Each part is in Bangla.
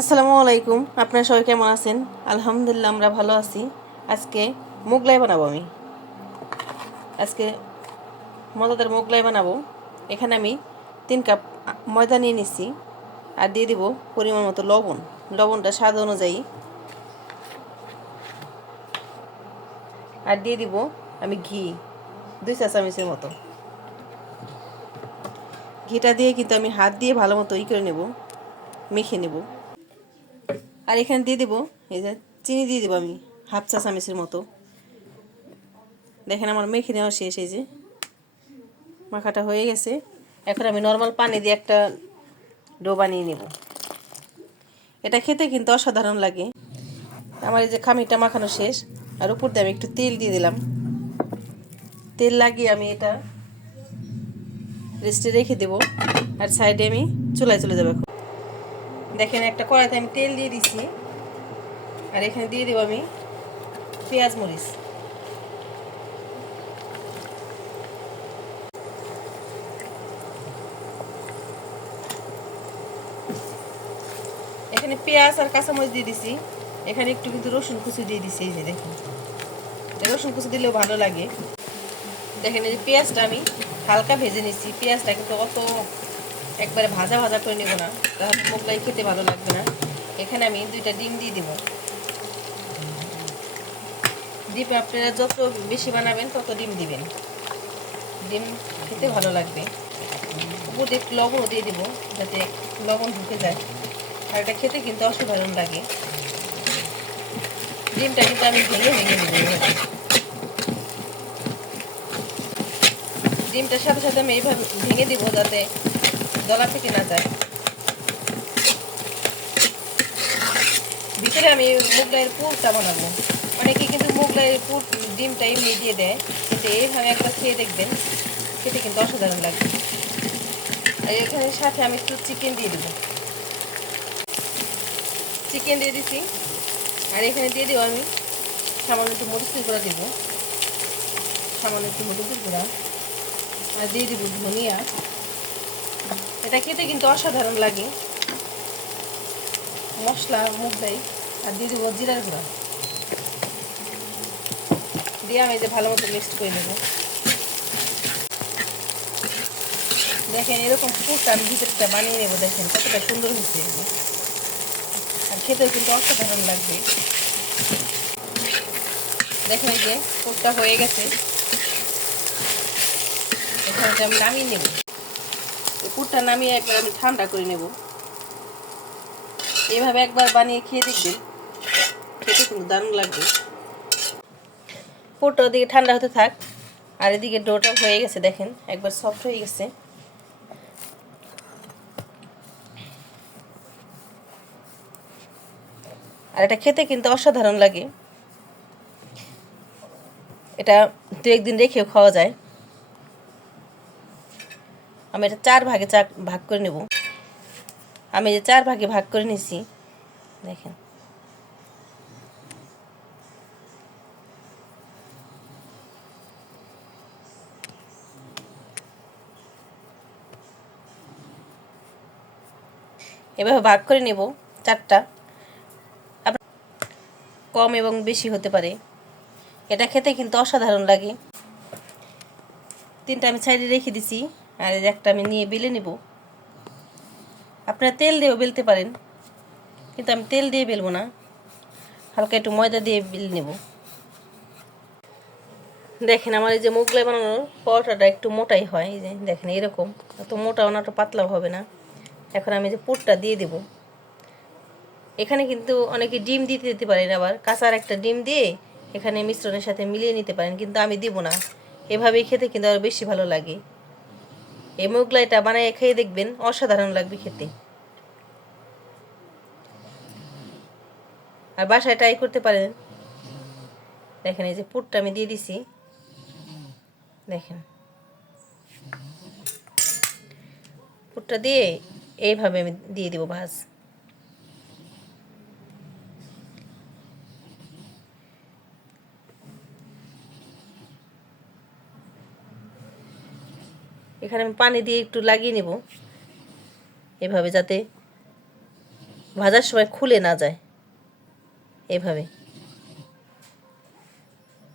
আসসালামু আলাইকুম। আপনারা সবাই কেমন আছেন? আলহামদুলিল্লাহ আমরা ভালো আছি। আজকে মোগলাই বানাবো আমি। আজকে মজাদার মোগলাই বানাবো। এখানে আমি 3 কাপ ময়দা নিয়ে নিচ্ছি আর দিয়ে দিব পরিমাণ মতো লবণ। লবণটা স্বাদ অনুযায়ী। আর দিয়ে দিব আমি ঘি 2 চা চামচের মতো। ঘিটা দিয়ে কিন্তু আমি হাত দিয়ে ভালো মতো করে নেব, মেখে নেব। আর এখানে দিয়ে দিব এই যে চিনি দিয়ে দিব আমি 1/2 চা চামচের মতো। দেখেন আমার মেখে নেওয়া শেষ। এই যে মাখাটা হয়ে গেছে। এখন আমি নর্মাল পানি দিয়ে একটা ডো বানিয়ে নেব। এটা খেতে কিন্তু অসাধারণ লাগে। আমার এই যে খামিরটা মাখানো শেষ। আর উপর দিয়ে আমি একটু তেল দিয়ে দিলাম। তেল লাগিয়ে আমি এটা রেস্টে রেখে দেব। আর সাইডে আমি চুলায় চলে যাবো। এখন দেখেন একটা কড়াইতে আমি তেল দিয়ে দিচ্ছি। আর এখানে দিয়ে দেবো আমি পেঁয়াজ মরিচ। এখানে পেঁয়াজ আর কাঁচামরিচ দিয়ে দিছি। এখানে একটু কিন্তু রসুন কুচি দিয়ে দিছি। এই যে দেখুন, রসুন কুচি দিলেও ভালো লাগে। দেখেন এই যে পেঁয়াজটা আমি হালকা ভেজে নিচ্ছি। পেঁয়াজটা কিন্তু অত একবারে ভাজা ভাজা করে নেব না, তাহলে মোগলাই খেতে ভালো লাগবে না। এখানে আমি 2টা ডিম দিয়ে দেব। ডিম আপনারা যত বেশি বানাবেন তত ডিম দিবেন, ডিম খেতে ভালো লাগবে। উপর দিয়ে একটু লবণও দিয়ে দেবো যাতে লবণ ঢুকে যায়। আর এটা খেতে কিন্তু অসাধারণ লাগে। ডিমটা কিন্তু আমি ভেঙে ভেঙে নেব। ডিমটার সাথে সাথে আমি এইভাবে ভেঙে দিব যাতে দলা থেকে না যায়। ভিতরে আমি মোগলাইয়ের পুরটা বানাবো। অনেকে কিন্তু মোগলাইয়ের পুর ডিমটা এমনি দিয়ে দেয়, কিন্তু এইভাবে একবার খেয়ে দেখবেন, খেতে কিন্তু অসাধারণ লাগবে। আর এখানে সাথে আমি একটু চিকেন দিয়ে দেবো। চিকেন দিয়ে দিচ্ছি। আর এখানে দিয়ে দেবো আমি সামান্য একটু মরিচের গুঁড়া দেবো, সামান্য একটু হলুদের গুঁড়া। আর দিয়ে দেবো ধনিয়া। এটা খেতে কিন্তু অসাধারণ লাগে মশলা মোগলাই। আর দিয়ে দেবো জিরার গুঁড়া। দিয়ে আমি যে ভালো মতো মিক্সড করে নেব। দেখেন এরকম পুরটা আমি ভিতরটা বানিয়ে নেবো। দেখেন কতটা সুন্দর হয়েছে। আর খেতেও কিন্তু অসাধারণ লাগবে। দেখেন এই যে পুরটা হয়ে গেছে। এখানে আমি নামিয়ে নেব। এই পুরটা নামিয়ে একবার আমি ঠান্ডা করে নেব। এইভাবে একবার বানিয়ে খেয়ে দেখবেন, খেতে কিন্তু দারুণ লাগবে। পুরটা ওদিকে ঠান্ডা হতে থাক। আর এদিকে ডোটা হয়ে গেছে। দেখেন একবার সফট হয়ে গেছে। আর এটা খেতে কিন্তু অসাধারণ লাগে। এটা 2-1 দিন রেখেও খাওয়া যায়। আমি এটা 4 ভাগে ভাগ করে নেব। আমি যে 4 ভাগে ভাগ করে নিছি। দেখেন এভাবে ভাগ করে নেব 4টা। কম এবং বেশি হতে পারে। এটা খেতে কিন্তু অসাধারণ লাগে। 3টা আমি সাইডে রেখে দিছি। আর একটা আমি নিয়ে বেলে নেব। আপনারা তেল দিয়েও বেলতে পারেন, কিন্তু আমি তেল দিয়ে বেলবো না, হালকা একটু ময়দা দিয়ে বেলে নেব। দেখেন আমার এই যে মোগলাই বানানোর পরোটাটা একটু মোটাই হয়। এই যে দেখেন এরকম, এত মোটাও না, এত পাতলাও হবে না। এখন আমি যে পুরটা দিয়ে দেব। এখানে কিন্তু অনেকে ডিম দিতে পারেন, আবার কাঁচার একটা ডিম দিয়ে এখানে মিশ্রণের সাথে মিলিয়ে নিতে পারেন, কিন্তু আমি দিব না। এভাবেই খেতে কিন্তু আরও বেশি ভালো লাগে। এই মোগলাইটা বানিয়ে খেয়ে দেখবেন, অসাধারণ লাগবে খেতে। আর বাসায় ট্রাই করতে পারেন। দেখেন এই যে পুরটা আমি দিয়ে দিছি। দেখেন পুরটা দিয়ে এইভাবে আমি দিয়ে দিব ভাজ। এখানে আমি পানি দিয়ে একটু লাগিয়ে নেব এভাবে, যাতে ভাজার সময় খুলে না যায়। এভাবে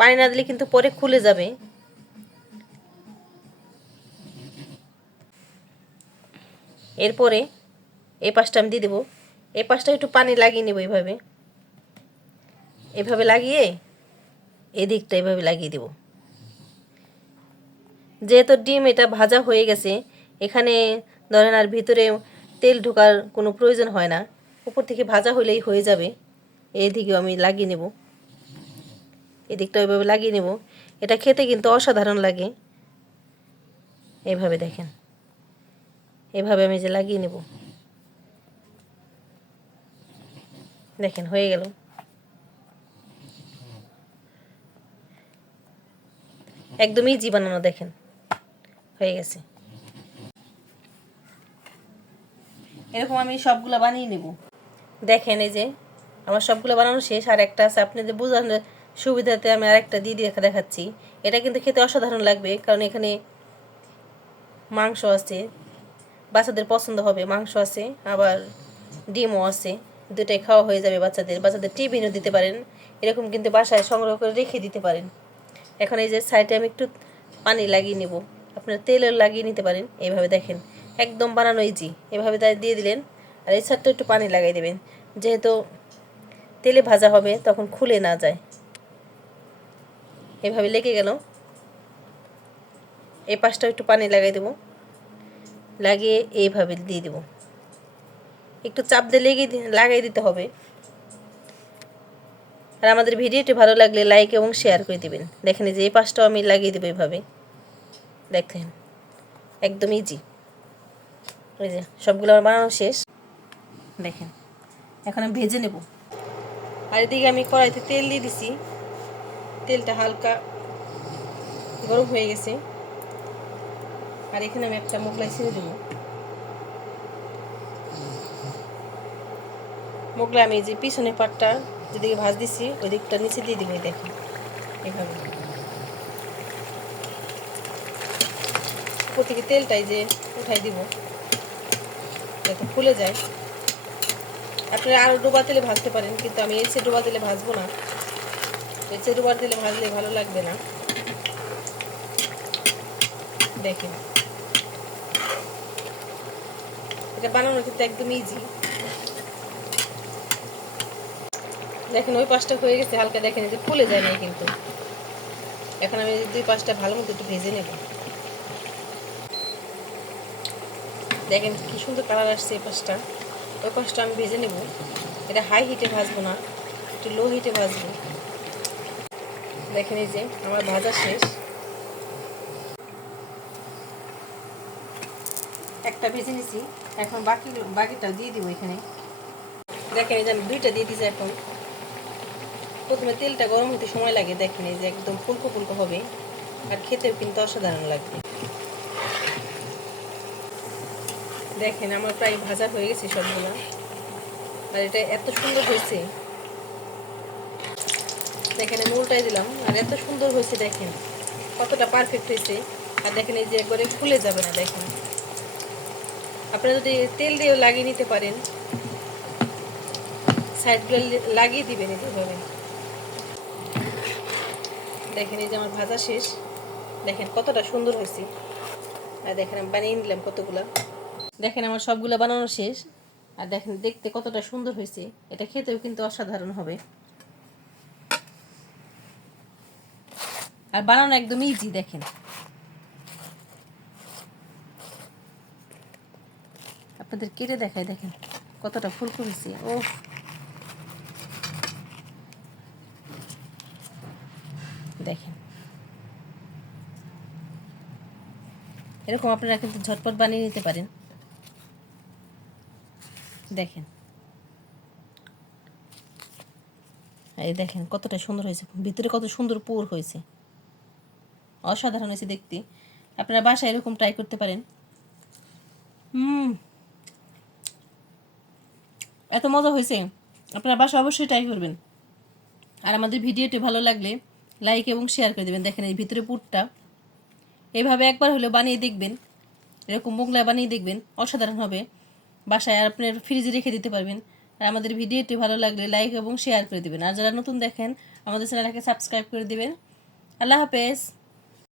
পানি না দিলে কিন্তু পরে খুলে যাবে। এরপরে এই পাশটা আমি দিয়ে দেবো। এই পাশটা একটু পানি লাগিয়ে নেব। এইভাবে এভাবে লাগিয়ে এদিকটা এভাবে লাগিয়ে দেব। যেহেতু ডিম এটা ভাজা হয়ে গেছে, এখানে ধরেন আর ভিতরে তেল ঢোকার কোনো প্রয়োজন হয় না, উপর থেকে ভাজা হলেই হয়ে যাবে। এইদিকেও আমি লাগিয়ে নেব, এদিকটা ওইভাবে লাগিয়ে নেব। এটা খেতে কিন্তু অসাধারণ লাগে। এইভাবে দেখেন, এভাবে আমি যে লাগিয়ে নেব, দেখেন হয়ে গেল। একদমই ইজি বানানো, দেখেন হয়ে গেছে। এরকম আমি সবগুলো বানিয়ে নেব। দেখেন এই যে আমার সবগুলো বানানো শেষ। আর একটা আছে, আপনাদের বোঝানোর সুবিধাতে আমি আরেকটা দিয়ে দেখাচ্ছি। এটা কিন্তু খেতে অসাধারণ লাগবে, কারণ এখানে মাংস আছে, বাচ্চাদের পছন্দ হবে। মাংস আছে, আবার ডিমও আছে, দুটাই খাওয়া হয়ে যাবে বাচ্চাদের টিফিনও দিতে পারেন। এরকম কিন্তু বাসায় সংগ্রহ করে রেখে দিতে পারেন। এখন এই যে সাইডে আমি একটু পানি লাগিয়ে নেব, আপনারা তেলও লাগিয়ে নিতে পারেন। এইভাবে দেখেন একদম বানানো ইজি। এভাবে তাই দিয়ে দিলেন, আর এই সাইডটা একটু পানি লাগিয়ে দেবেন, যেহেতু তেলে ভাজা হবে তখন খুলে না যায়। এভাবে লেগে গেল। এই পাশটা একটু পানি লাগাই দেব, লাগিয়ে এইভাবে দিয়ে দেব। একটু চাপ দিয়ে লাগাই দিতে হবে। আর আমাদের ভিডিওটি ভালো লাগলে লাইক এবং শেয়ার করে দিবেন। দেখেন যে এই পাশটাও আমি লাগিয়ে দেবো এইভাবে। দেখেন একদম ইজি। ওই যে সবগুলো আমার বানানো শেষ। দেখেন এখন আমি ভেজে নেব। আর এদিকে আমি কড়াইতে তেল দিয়ে দিছি, তেলটা হালকা গরম হয়ে গেছে। আর এখানে আমি একটা মোগলাই ছেড়ে দেবো। মোগলাই আমি যে পিছনের পাটটা যেদিকে ভাজ দিছি ওই দিকটা নিচে দিয়ে দিব। দেখেন এভাবে উপর থেকে তেলটাই যে উঠাই দিব যাতে ফুলে যায়। আপনারা আরও ডোবা তেলে ভাজতে পারেন, কিন্তু আমি এসে ডোবা তেলে ভাজবো না। এসে ডোবা তেলে ভাজলে ভালো লাগবে না। দেখেন এটা বানানো কিন্তু একদম ইজি। দেখেন ওই পাশটা হয়ে গেছে হালকা, দেখেন যে ফুলে যায় না কিন্তু। এখন আমি দুই পাশটা ভালো মতো একটু ভেজে নেব। দেখেন কি সুন্দর কালার আসছে এই পাশটা। ওই পাশটা আমি ভেজে নেব। এটা হাই হিটে ভাজবো না, একটু লো হিটে ভাজবো। দেখেন এই যে আমার ভাজা শেষ। একটা ভেজে নিছি, এখন বাকিটাও দিয়ে দিব এখানে। দেখেন এই যে আমি দুইটা দিয়ে দিয়েছি। এখন প্রথমে তেলটা গরম হতে সময় লাগে। দেখেন এই যে একদম ফুলকো ফুলকো হবে, আর খেতেও কিন্তু অসাধারণ লাগবে। দেখেন আমার প্রায় ভাজা হয়ে গেছে সবগুলো, আর এটা এত সুন্দর হয়েছে। দেখেন আমি উল্টাই দিলাম, আর এত সুন্দর হয়েছে। দেখেন কতটা পারফেক্ট হয়েছে। আর দেখেন এই যে একবারে খুলে যাবে না। দেখেন আপনারা যদি তেল দিয়েও লাগিয়ে নিতে পারেন, সাইডগুলো লাগিয়ে দিবেন এইভাবে। দেখেন এই যে আমার ভাজা শেষ। দেখেন কতটা সুন্দর হয়েছে। আর দেখেন আমি বানিয়ে নিলাম কতগুলা। দেখেন আমার সবগুলো বানানো শেষ। আর দেখেন দেখতে কতটা সুন্দর হয়েছে। এটা খেতেও কিন্তু অসাধারণ হবে, আর বানানো একদম ইজি। দেখেন আপনাদের কেটে দেখায়, দেখেন কতটা ফুলকো হয়েছে। ও দেখেন এরকম আপনারা কিন্তু ঝটপট বানিয়ে নিতে পারেন। দেখেন এই দেখেন কতটা সুন্দর হয়েছে, ভিতরে কত সুন্দর পুর হয়েছে, অসাধারণ হয়েছে দেখতে। আপনারা বাসায় এরকম ট্রাই করতে পারেন। এত মজা হয়েছে, আপনারা বাসায় অবশ্যই ট্রাই করবেন। আর আমাদের ভিডিওটি ভালো লাগলে লাইক এবং শেয়ার করে দেবেন। দেখেন এই ভিতরে পুরটা এভাবে একবার হলেও বানিয়ে দেখবেন, এরকম মোগলাই বানিয়ে দেখবেন, অসাধারণ হবে। বাসায় আর আপনার ফ্রিজে রেখে দিতে পারবেন, আর আমাদের ভিডিওটি ভালো লাগলে লাইক এবং শেয়ার করে দিবেন। আর যারা নতুন দেখেন আমাদের চ্যানেলটাকে সাবস্ক্রাইব করে দিবেন। আল্লাহ হাফেজ।